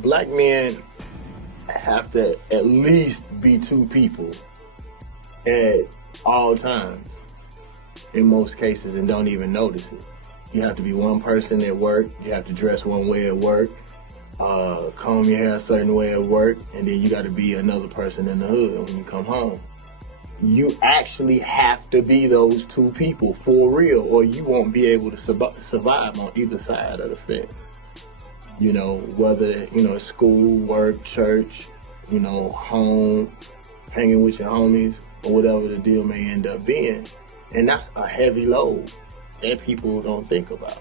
black men have to at least be two people at all times in most cases and don't even notice it. You have to be one person at work, you have to dress one way at work, comb your hair a certain way at work, and then you got to be another person in the hood when you come home. You actually have to be those two people for real, or you won't be able to survive on either side of the fence. You know, whether, you know, school, work, church, you know, home, hanging with your homies, or whatever the deal may end up being. And that's a heavy load that people don't think about.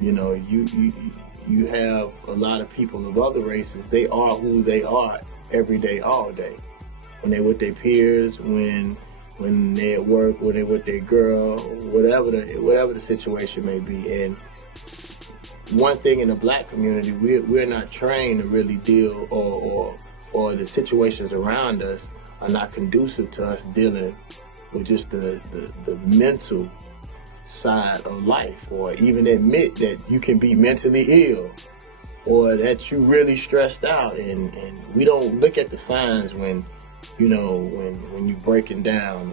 You know, you have a lot of people of other races, they are who they are every day, all day. When they're with their peers, when they're at work, when they're with their girl, whatever the situation may be. And one thing in the black community, we're not trained to really deal, or the situations around us are not conducive to us dealing with just the mental side of life, or even admit that you can be mentally ill, or that you really stressed out. And we don't look at the signs when, you know, when you're breaking down,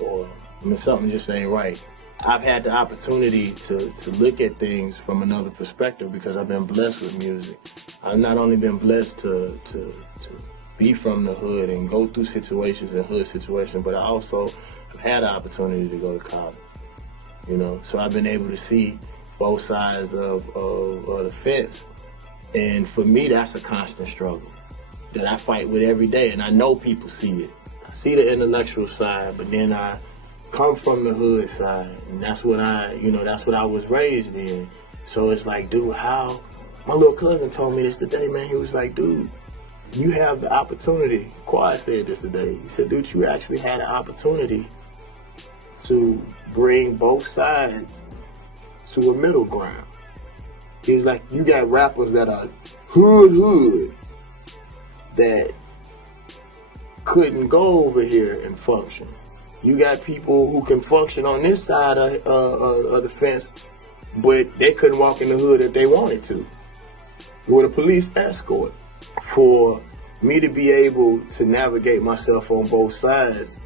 or when something just ain't right. I've had the opportunity to look at things from another perspective because I've been blessed with music. I've not only been blessed to be from the hood and go through situations and hood situations, but I also have had the opportunity to go to college. You know, so I've been able to see both sides of the fence. And for me, that's a constant struggle that I fight with every day. And I know people see it. I see the intellectual side, but then I come from the hood side, and that's what I was raised in. So it's like, dude, how? My little cousin told me this today, man. He was like, dude, you have the opportunity. Quad said this today. He said, dude, you actually had an opportunity to bring both sides to a middle ground. He's like, you got rappers that are hood that couldn't go over here and function. You got people who can function on this side of the fence, but they couldn't walk in the hood if they wanted to, with a police escort. For me to be able to navigate myself on both sides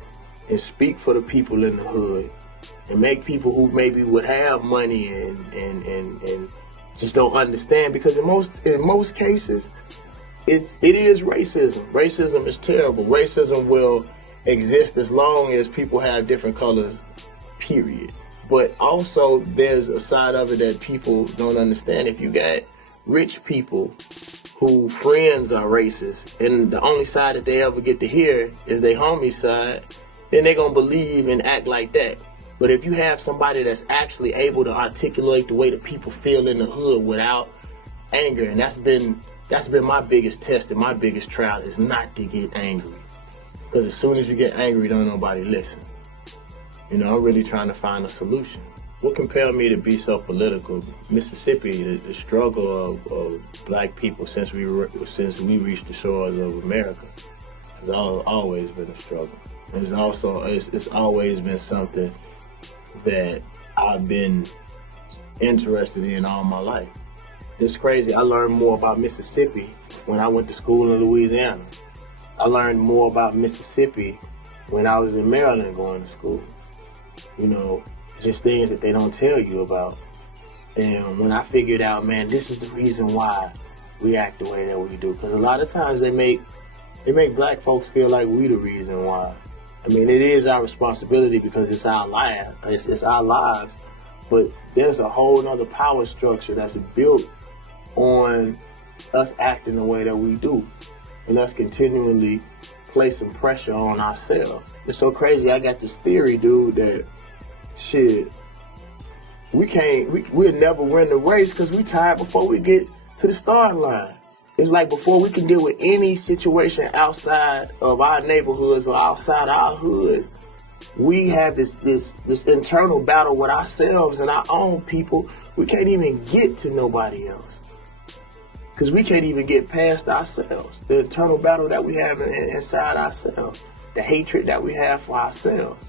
and speak for the people in the hood and make people who maybe would have money and just don't understand, because in most cases it is racism. Racism is terrible. Racism will exist as long as people have different colors, period. But also there's a side of it that people don't understand. If you got rich people who friends are racist, and the only side that they ever get to hear is their homie side, then they're gonna believe and act like that. But if you have somebody that's actually able to articulate the way that people feel in the hood without anger, and that's been my biggest test and my biggest trial, is not to get angry. Because as soon as you get angry, don't nobody listen. You know, I'm really trying to find a solution. What compelled me to be so political? Mississippi, the struggle of black people since we reached the shores of America has always been a struggle. It's always been something that I've been interested in all my life. It's crazy. I learned more about Mississippi when I went to school in Louisiana. I learned more about Mississippi when I was in Maryland going to school. You know, just things that they don't tell you about. And when I figured out, man, this is the reason why we act the way that we do. Because a lot of times they make black folks feel like we the reason why. I mean, it is our responsibility because it's our life. It's our lives. But there's a whole nother power structure that's built on us acting the way that we do, and us continually placing pressure on ourselves. It's so crazy. I got this theory, dude, that shit, we'll never win the race because we tired before we get to the starting line. It's like before we can deal with any situation outside of our neighborhoods or outside our hood, we have this internal battle with ourselves and our own people. We can't even get to nobody else because we can't even get past ourselves. The internal battle that we have inside ourselves, the hatred that we have for ourselves.